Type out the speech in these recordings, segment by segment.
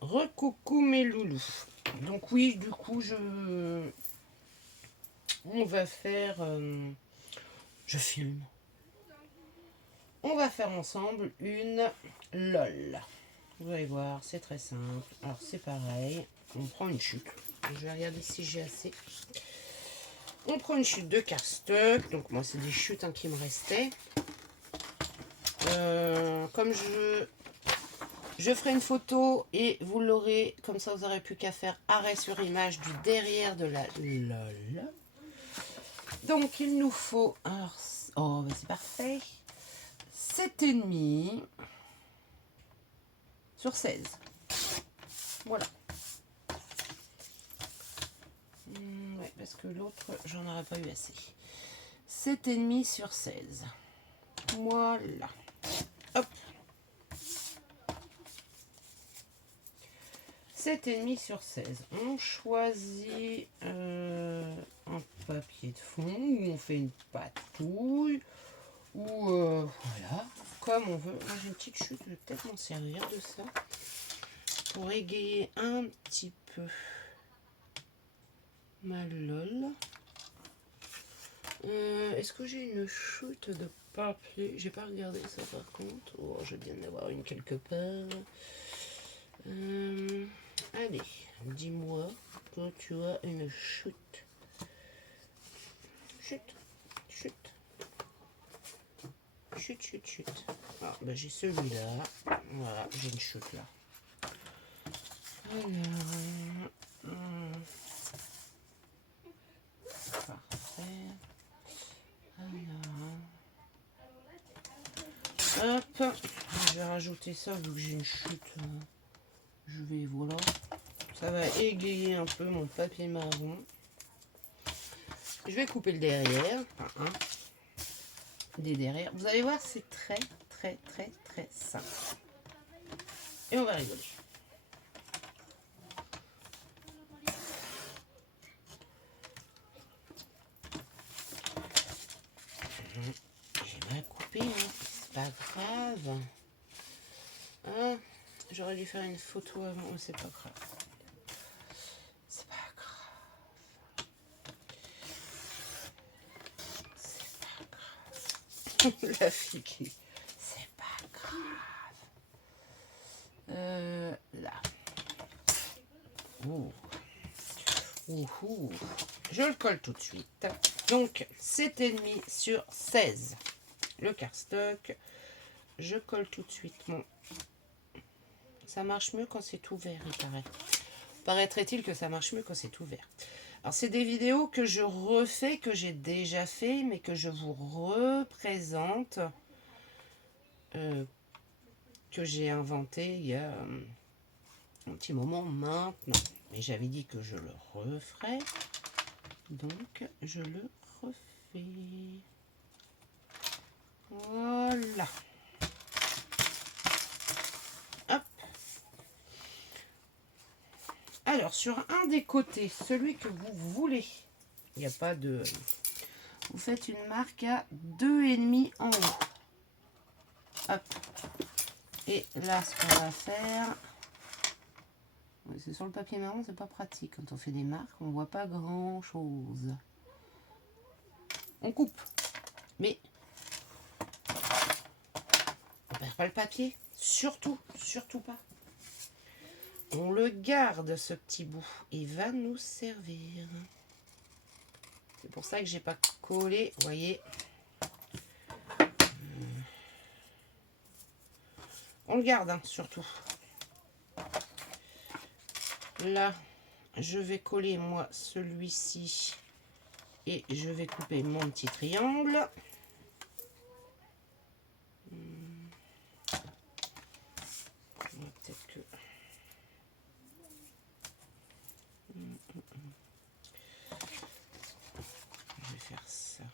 Recoucou mes loulous. Donc oui, du coup, on va faire... je filme. On va faire ensemble une LOL. Vous allez voir, c'est très simple. Alors c'est pareil, on prend une chute. Je vais regarder si j'ai assez. On prend une chute de cardstock. Donc moi, c'est des chutes qui me restaient. Comme je ferai une photo et vous l'aurez, comme ça vous n'aurez plus qu'à faire arrêt sur image du derrière de la LOL. Donc il nous faut, alors, oh bah c'est parfait, 7,5 sur 16. Voilà. Ouais, parce que l'autre, j'en aurais pas eu assez. 7,5 sur 16. Voilà. Hop. 7,5 sur 16. On choisit un papier de fond où on fait une patouille. Ou voilà, comme on veut. Moi j'ai une petite chute, je vais peut-être m'en servir de ça pour égayer un petit peu ma LOL. Est-ce que j'ai une chute de papier? J'ai pas regardé ça par contre. Oh, je viens d'en avoir une quelque part. Allez, dis-moi que tu as une chute. Chute, chute. Chute, chute, chute. Alors, ben, j'ai celui-là. Voilà, j'ai une chute là. Alors, parfait. Alors, hop, je vais rajouter ça vu que j'ai une chute. Je vais, voilà. Ça va égayer un peu mon papier marron. Je vais couper le derrière. Enfin, des derrière. Vous allez voir, c'est très, très, très, très simple. Et on va rigoler. J'ai mal coupé, hein. C'est pas grave. Hein, j'aurais dû faire une photo avant, mais c'est pas grave. C'est pas grave. C'est pas grave. La fille, c'est pas grave. Là. Ouh. Ouh, ouh. Je le colle tout de suite. Donc, 7,5 sur 16. Le cardstock. Je colle tout de suite mon... Ça marche mieux quand c'est ouvert, il paraît. Paraîtrait-il que ça marche mieux quand c'est ouvert. Alors, c'est des vidéos que je refais, que j'ai déjà fait, mais que je vous représente. Que j'ai inventé il y a un petit moment maintenant. Mais j'avais dit que je le referais. Donc, je le refais. Voilà. Hop. Alors, sur un des côtés, celui que vous voulez, il n'y a pas de... Vous faites une marque à 2,5 en haut. Hop. Et là, ce qu'on va faire... C'est sur le papier marron, c'est pas pratique. Quand on fait des marques, on voit pas grand-chose. On coupe. Mais on perd pas le papier. Surtout, surtout pas. On le garde, ce petit bout. Il va nous servir. C'est pour ça que j'ai pas collé, vous voyez. On le garde, hein, surtout. Là, je vais coller, moi, celui-ci. Et je vais couper mon petit triangle. Peut-être que... Je vais faire ça.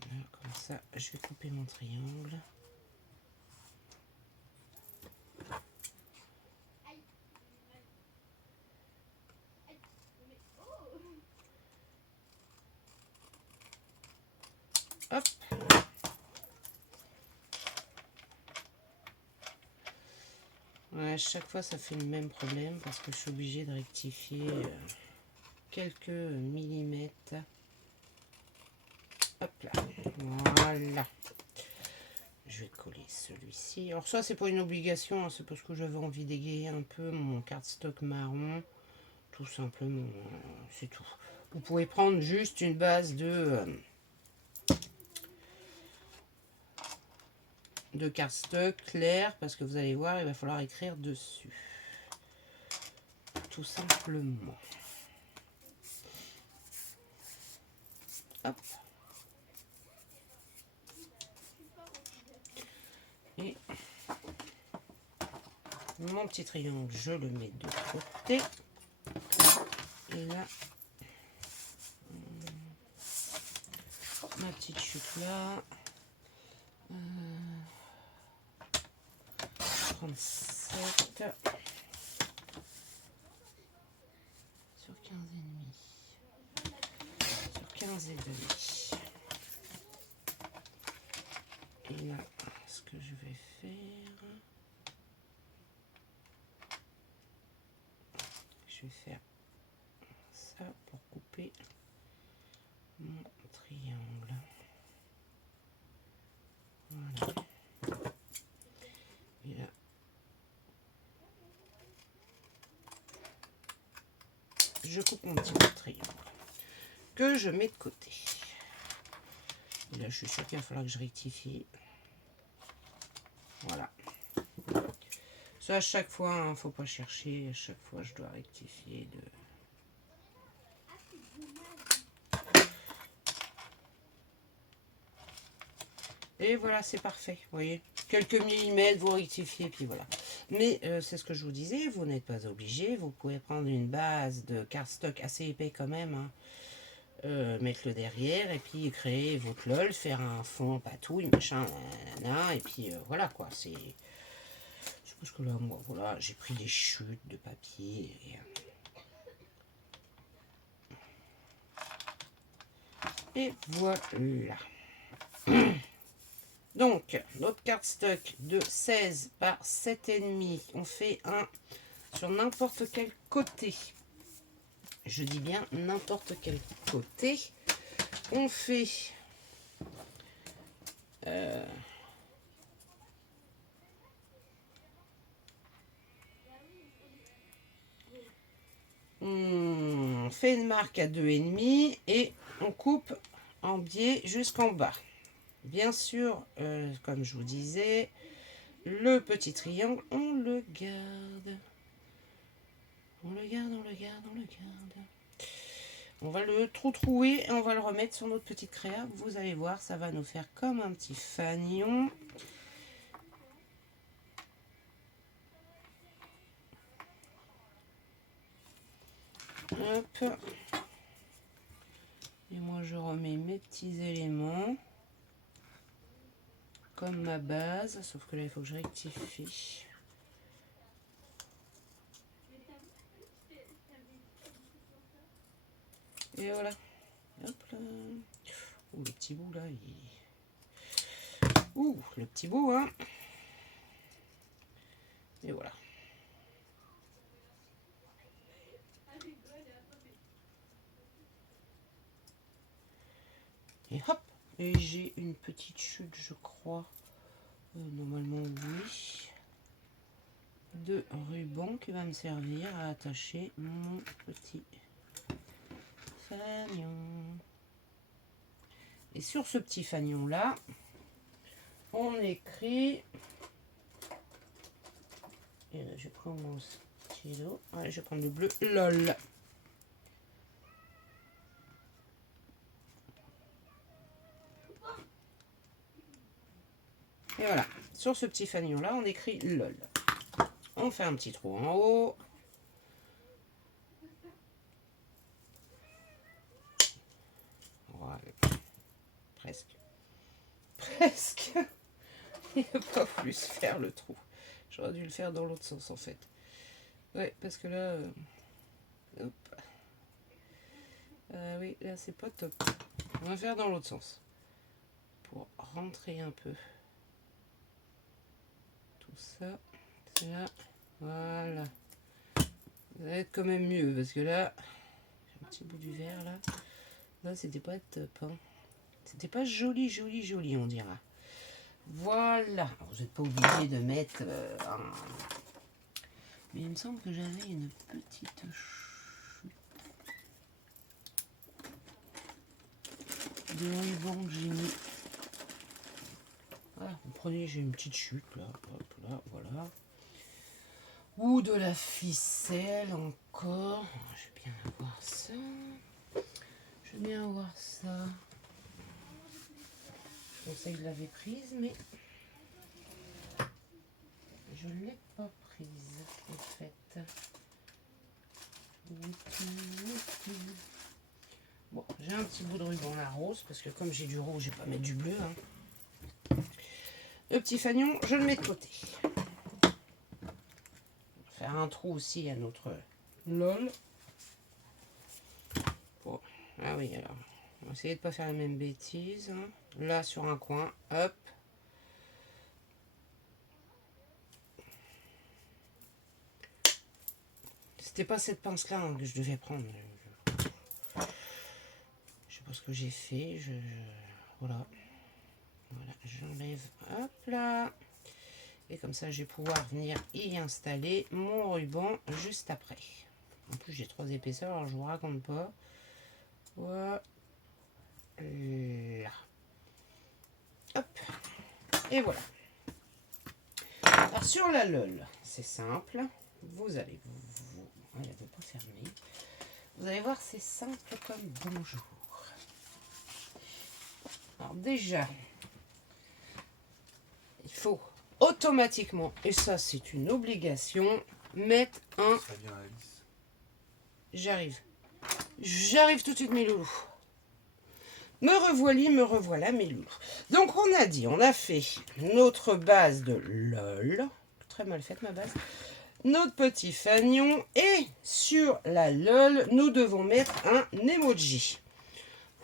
Là, comme ça, je vais couper mon triangle. chaque fois ça fait le même problème parce que je suis obligée de rectifier quelques millimètres. Hop là, voilà. Je vais coller celui-ci. Alors ça c'est pas une obligation, hein, c'est parce que j'avais envie d'égayer un peu mon cardstock marron. Tout simplement, c'est tout. Vous pouvez prendre juste une base de cardstock clair parce que vous allez voir, il va falloir écrire dessus. Tout simplement. Hop. Et mon petit triangle, je le mets de côté. Et là, ma petite chute là. 37 sur 15 et demi. Sur 15 et demi. Et là, ce que je vais faire, je vais faire ça pour couper mon triangle. Voilà. Et là, je coupe mon petit triangle que je mets de côté. Et là, je suis sûre qu'il va falloir que je rectifie. Voilà. Ça, à chaque fois, hein, faut pas chercher. À chaque fois, je dois rectifier de... Et voilà, c'est parfait, vous voyez. Quelques millimètres, vous rectifiez, puis voilà. Mais c'est ce que je vous disais, vous n'êtes pas obligé. Vous pouvez prendre une base de cardstock assez épais quand même, hein, mettre le derrière, et puis créer votre LOL, faire un fond patouille, machin, nanana, et puis voilà quoi. C'est parce que là, moi, voilà, j'ai pris des chutes de papier. Et voilà. Donc, notre cardstock de 16 par 7,5, on fait un sur n'importe quel côté. Je dis bien n'importe quel côté. On fait on fait une marque à 2,5 et on coupe en biais jusqu'en bas. Bien sûr, comme je vous disais, le petit triangle, on le garde. On le garde, on le garde, on le garde. On va le trouer et on va le remettre sur notre petite créa. Vous allez voir, ça va nous faire comme un petit fanion. Hop. Et moi, je remets mes petits éléments. Comme ma base, sauf que là, il faut que je rectifie. Et voilà. Hop là. Ouh, le petit bout là, ouh, le petit bout, hein. Et voilà. Et hop. Et j'ai une petite chute, je crois. Normalement, oui. De ruban qui va me servir à attacher mon petit fanion. Et sur ce petit fanion là, on écrit, et là, je prends mon stylo, ouais, je vais prendre le bleu, LOL. Et voilà, sur ce petit fanion là, on écrit LOL. On fait un petit trou en haut. Voilà, presque. Presque. Il ne va pas plus faire le trou. J'aurais dû le faire dans l'autre sens en fait. Ouais, parce que là... hop. Oui, là c'est pas top. On va faire dans l'autre sens. Pour rentrer un peu tout ça. C'est là. Voilà. Ça va être quand même mieux parce que là, j'ai un petit bout du verre là. Là, c'était pas top. Hein. C'était pas joli, joli, joli, on dira. Voilà. Alors, vous n'êtes pas obligé de mettre un... Mais il me semble que j'avais une petite chute de ruban que j'ai mis. Voilà, vous prenez, j'ai une petite chute là, hop là, voilà. Ou de la ficelle encore. Je vais bien avoir ça. Je vais bien avoir ça. Je pensais que je l'avais prise, mais je ne l'ai pas prise en fait. Bon, j'ai un petit bout de ruban la rose parce que comme j'ai du rouge, je vais pas mettre du bleu. Hein. Le petit fanion, je le mets de côté. Faire un trou aussi à notre lol. Bon. Ah oui, alors, on va essayer de pas faire la même bêtise. Hein. Là, sur un coin, hop. C'était pas cette pince-là hein, que je devais prendre. Je sais pas ce que j'ai fait. Voilà. Voilà, j'enlève. Hop là. Et comme ça, je vais pouvoir venir y installer mon ruban juste après. En plus, j'ai 3 épaisseurs, alors je vous raconte pas. Voilà. Hop. Et voilà. Alors, sur la LOL, c'est simple. Vous allez elle ne veut pas fermer. Vous allez voir, c'est simple comme bonjour. Alors déjà, il faut automatiquement, et ça c'est une obligation, mettre un... Ça vient à Alice. J'arrive tout de suite mes loulous. Me revoilà mes loulous. Donc on a dit, on a fait notre base de LOL. Très mal faite ma base. Notre petit fanion. Et sur la LOL, nous devons mettre un emoji.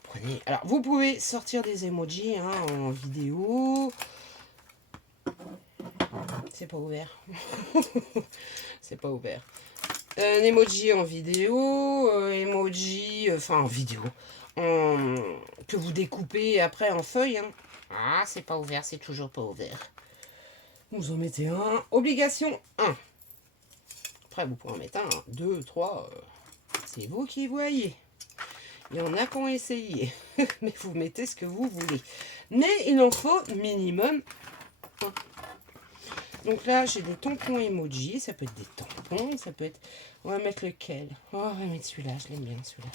Prenez, alors vous pouvez sortir des emojis hein, en vidéo. C'est pas ouvert. C'est pas ouvert. Un emoji en vidéo, emoji, enfin en vidéo, que vous découpez après en feuilles. Hein. Ah, c'est pas ouvert, c'est toujours pas ouvert. Vous en mettez un. Obligation 1. Après, vous pouvez en mettre un, 2, 3. C'est vous qui voyez. Il y en a qui ont essayé. Mais vous mettez ce que vous voulez. Mais il en faut minimum 1. Donc là, j'ai des tampons emoji. Ça peut être des tampons. Ça peut être... On va mettre lequel? Oh, on va mettre celui-là. Je l'aime bien, celui-là.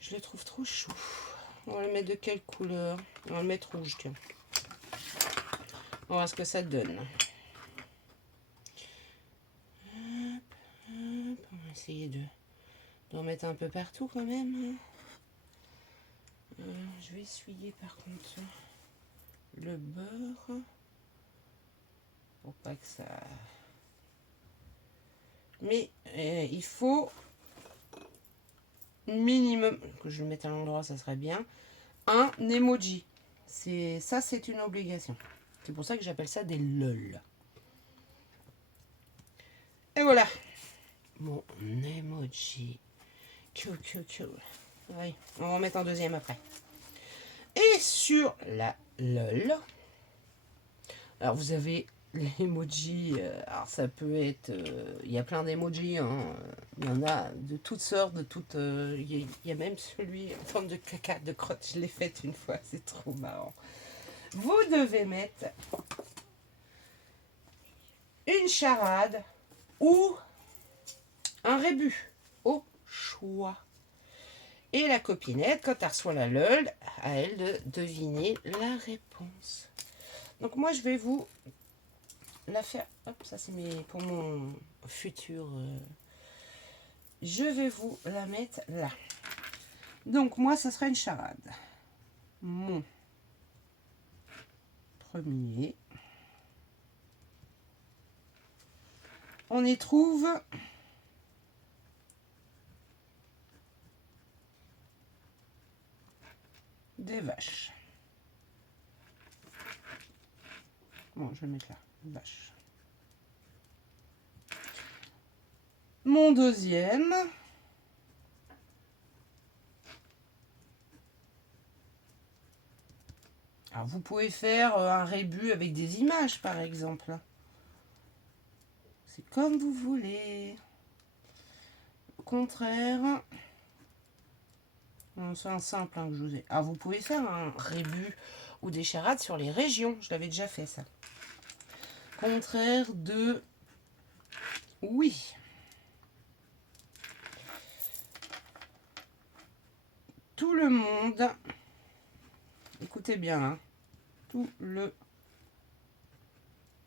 Je le trouve trop chou. On va le mettre de quelle couleur? On va le mettre rouge, tiens. On va voir ce que ça donne. Hop, hop. On va essayer d'en mettre un peu partout quand même. Je vais essuyer par contre le beurre. Pour pas que ça... Mais il faut minimum, que je le mette à l'endroit, ça serait bien, un emoji. Ça, c'est une obligation. C'est pour ça que j'appelle ça des lol. Et voilà. Mon emoji. Oui, on va en mettre un deuxième après. Et sur la lol, alors vous avez l'emoji, alors ça peut être, il y a plein d'emojis, hein, il y en a de toutes sortes, de toutes, il y a même celui en forme de caca, de crotte, je l'ai fait une fois, c'est trop marrant. Vous devez mettre une charade ou un rébut, au choix. Et la copinette, quand elle reçoit la LOL, à elle de deviner la réponse. Donc moi, je vais vous la faire. Hop, ça c'est pour mon futur. Je vais vous la mettre là. Donc moi, ça sera une charade. Mon premier. On y trouve des vaches. Bon, je vais mettre là, vache. Mon deuxième. Alors, vous pouvez faire un rébus avec des images, par exemple. C'est comme vous voulez. Au contraire, c'est un simple que je vous ai. Alors, vous pouvez faire un rébus ou des charades sur les régions. Je l'avais déjà fait, ça. Contraire de oui. Tout le monde, écoutez bien, hein, tout le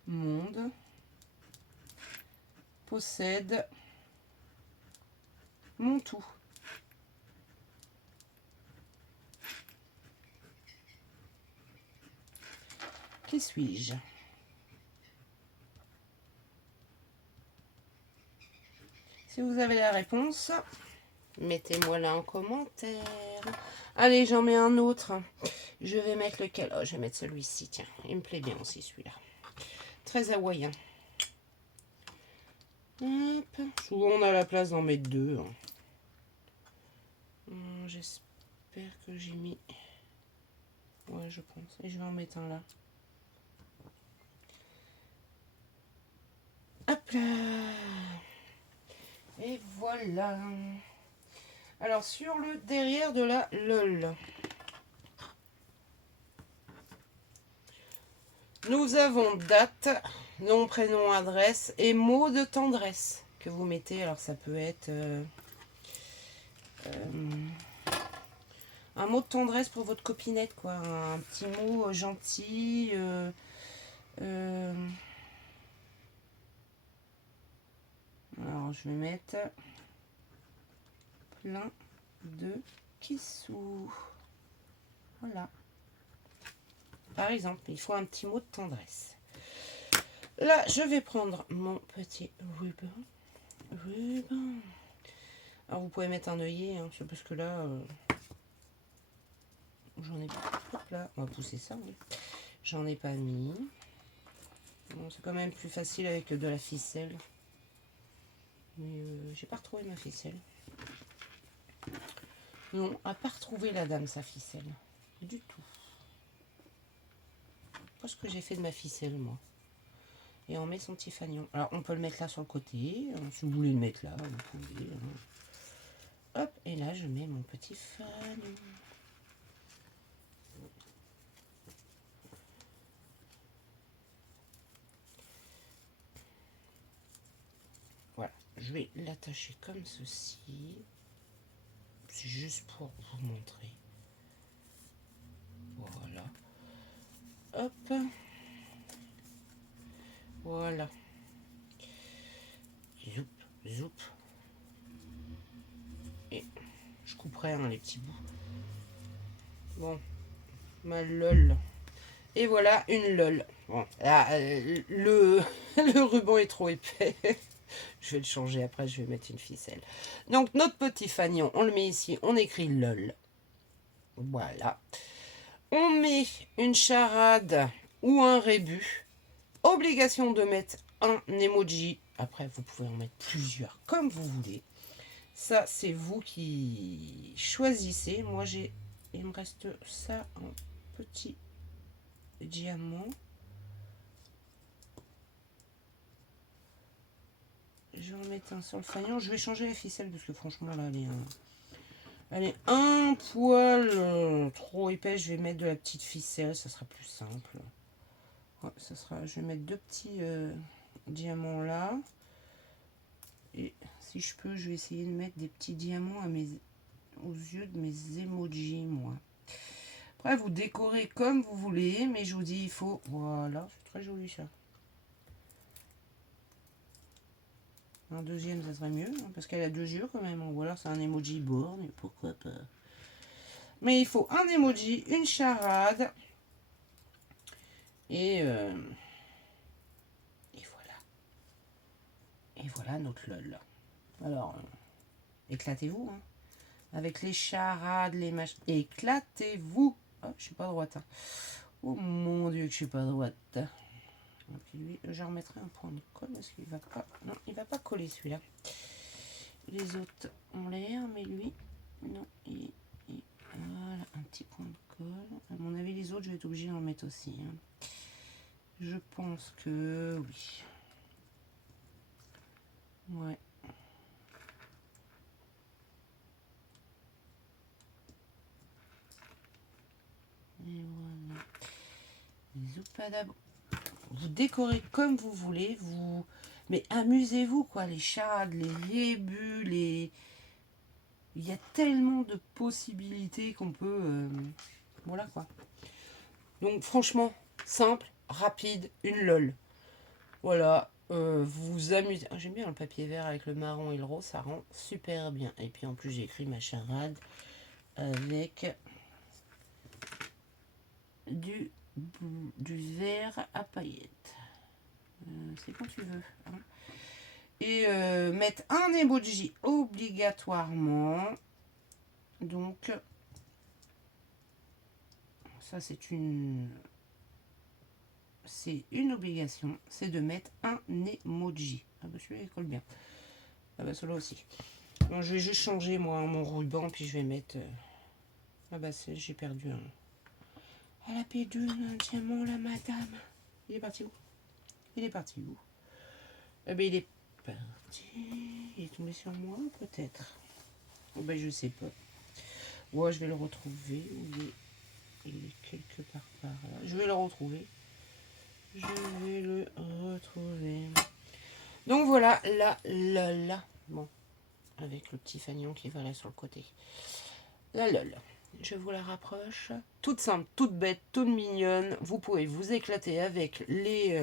monde possède mon tout. Qui suis-je? Si vous avez la réponse, mettez-moi là en commentaire. Allez, j'en mets un autre. Je vais mettre lequel? Oh, je vais mettre celui-ci, tiens. Il me plaît bien aussi, celui-là. Très hawaïen. Hop. Souvent, on a la place d'en mettre deux. J'espère que j'ai mis... Ouais, je pense. Et je vais en mettre un là. Hop là. Et voilà. Alors, sur le derrière de la LOL, nous avons date, nom, prénom, adresse et mot de tendresse que vous mettez. Alors, ça peut être un mot de tendresse pour votre copinette, quoi. Un petit mot gentil. Alors, je vais mettre plein de kissous. Voilà. Par exemple, il faut un petit mot de tendresse. Là, je vais prendre mon petit ruban. Alors, vous pouvez mettre un œillet, hein, parce que là, j'en ai pas. Hop là, on va pousser ça, oui. J'en ai pas mis. Bon, c'est quand même plus facile avec de la ficelle. Mais j'ai pas retrouvé ma ficelle. Non, à pas retrouver la dame sa ficelle. Du tout. Pas ce que j'ai fait de ma ficelle, moi. Et on met son petit fanion. Alors, on peut le mettre là sur le côté. Si vous voulez le mettre là, vous pouvez. Hop, et là, je mets mon petit fanion. Voilà, je vais l'attacher comme ceci. C'est juste pour vous montrer. Voilà. Hop. Voilà. Zoup, zoup. Et je couperai les petits bouts. Bon, ma lol. Et voilà une lol. Bon, là, le ruban est trop épais. Je vais le changer après, je vais mettre une ficelle. Donc notre petit fanion, on le met ici, on écrit lol. Voilà. On met une charade ou un rébus. Obligation de mettre un emoji. Après, vous pouvez en mettre plusieurs, comme vous voulez. Ça, c'est vous qui choisissez. Moi, il me reste ça en petit diamant. Je vais en mettre un sur le fanion. Je vais changer la ficelle parce que franchement, là, elle est un poil trop épaisse. Je vais mettre de la petite ficelle. Ça sera plus simple. Ouais, ça sera, je vais mettre deux petits diamants là. Et si je peux, je vais essayer de mettre des petits diamants aux yeux de mes emojis, moi. Après, vous décorez comme vous voulez, mais je vous dis, il faut... Voilà, c'est très joli ça. Un deuxième, ça serait mieux, hein, parce qu'elle a deux yeux quand même. Ou alors c'est un emoji borne, pourquoi pas. Mais il faut un emoji, une charade. Et voilà. Et voilà notre lol. Alors, éclatez-vous, hein. Avec les charades, les machins. Éclatez-vous. Oh, je suis pas droite. Hein. Oh mon Dieu, que je suis pas droite. Et puis lui, je remettrai un point de colle parce qu'il va pas. Non, il va pas coller celui-là. Les autres ont l'air, mais lui, non. Voilà, un petit point de colle. À mon avis, les autres, je vais être obligée d'en mettre aussi. Hein. Je pense que oui. Ouais. Et voilà. Zoupadab. Vous décorez comme vous voulez, vous... mais amusez-vous, quoi. Les charades, les rébus, les... Il y a tellement de possibilités qu'on peut... Voilà, quoi. Donc, franchement, simple, rapide, une lol. Voilà, vous vous amusez. Ah, j'aime bien le papier vert avec le marron et le rose, ça rend super bien. Et puis, en plus, j'ai écrit ma charade avec du vert à paillettes. C'est quand tu veux. Hein. Et mettre un emoji obligatoirement. Donc, ça c'est une obligation. C'est de mettre un emoji. Ah bah celui-là il colle bien. Ah bah celui-là aussi. Donc, je vais juste changer moi mon ruban. Puis je vais mettre... Ah bah j'ai perdu un... Elle a perdu un diamant la madame. Il est parti où? Il est parti où? Eh ben il est parti. Il est tombé sur moi peut-être. Oh ben je sais pas. Ouais, je vais le retrouver. Il est quelque part par là. Je vais le retrouver. Je vais le retrouver. Donc voilà, là. Bon, avec le petit fanion qui va là sur le côté. La lol. Je vous la rapproche. Toute simple, toute bête, toute mignonne. Vous pouvez vous éclater avec les...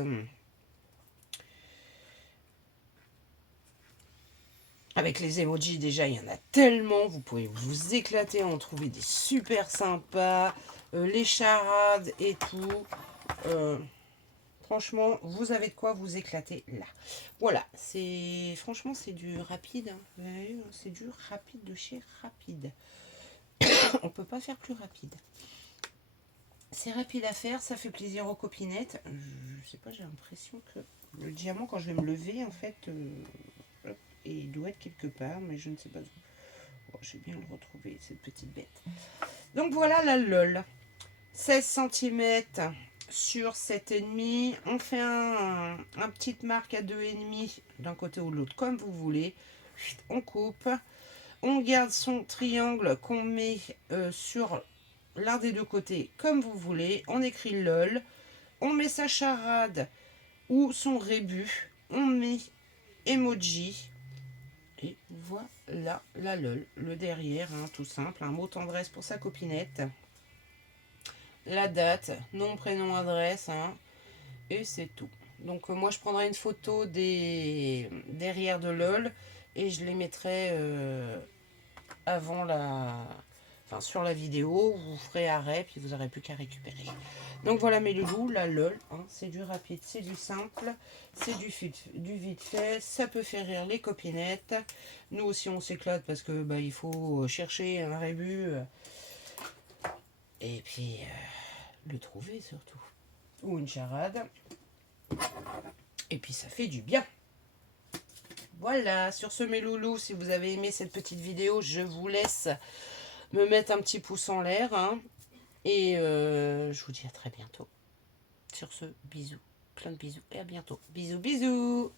Avec les emojis, déjà, il y en a tellement. Vous pouvez vous éclater, en trouver des super sympas. Les charades et tout. Franchement, vous avez de quoi vous éclater là. Voilà, c'est franchement, c'est du rapide. Hein. Vous voyez, c'est du rapide de chez Rapide. On peut pas faire plus rapide. C'est rapide à faire, ça fait plaisir aux copinettes. Je sais pas, j'ai l'impression que le diamant, quand je vais me lever, en fait... et il doit être quelque part, mais je ne sais pas où. Bon, je vais bien le retrouver, cette petite bête. Donc voilà la LOL. 16 cm sur 7,5. On fait un petite marque à 2,5 d'un côté ou de l'autre, comme vous voulez. On coupe. On garde son triangle qu'on met sur l'un des deux côtés, comme vous voulez. On écrit LOL. On met sa charade ou son rébut. On met emoji. Et voilà la lol, le derrière, hein, tout simple, un mot tendresse pour sa copinette. La date, nom, prénom, adresse, hein, et c'est tout. Donc moi je prendrai une photo des derrière de lol et je les mettrai avant la... Enfin sur la vidéo, vous ferez arrêt puis vous n'aurez plus qu'à récupérer. Donc voilà mes loulous, la lol, hein, c'est du rapide, c'est du simple, c'est du vite fait, ça peut faire rire les copinettes. Nous aussi on s'éclate parce que bah, il faut chercher un rébut et puis le trouver surtout. Ou une charade. Et puis ça fait du bien. Voilà, sur ce mes loulous, si vous avez aimé cette petite vidéo, je vous laisse me mettre un petit pouce en l'air. Hein, et je vous dis à très bientôt. Sur ce, bisous. Plein de bisous et à bientôt. Bisous, bisous.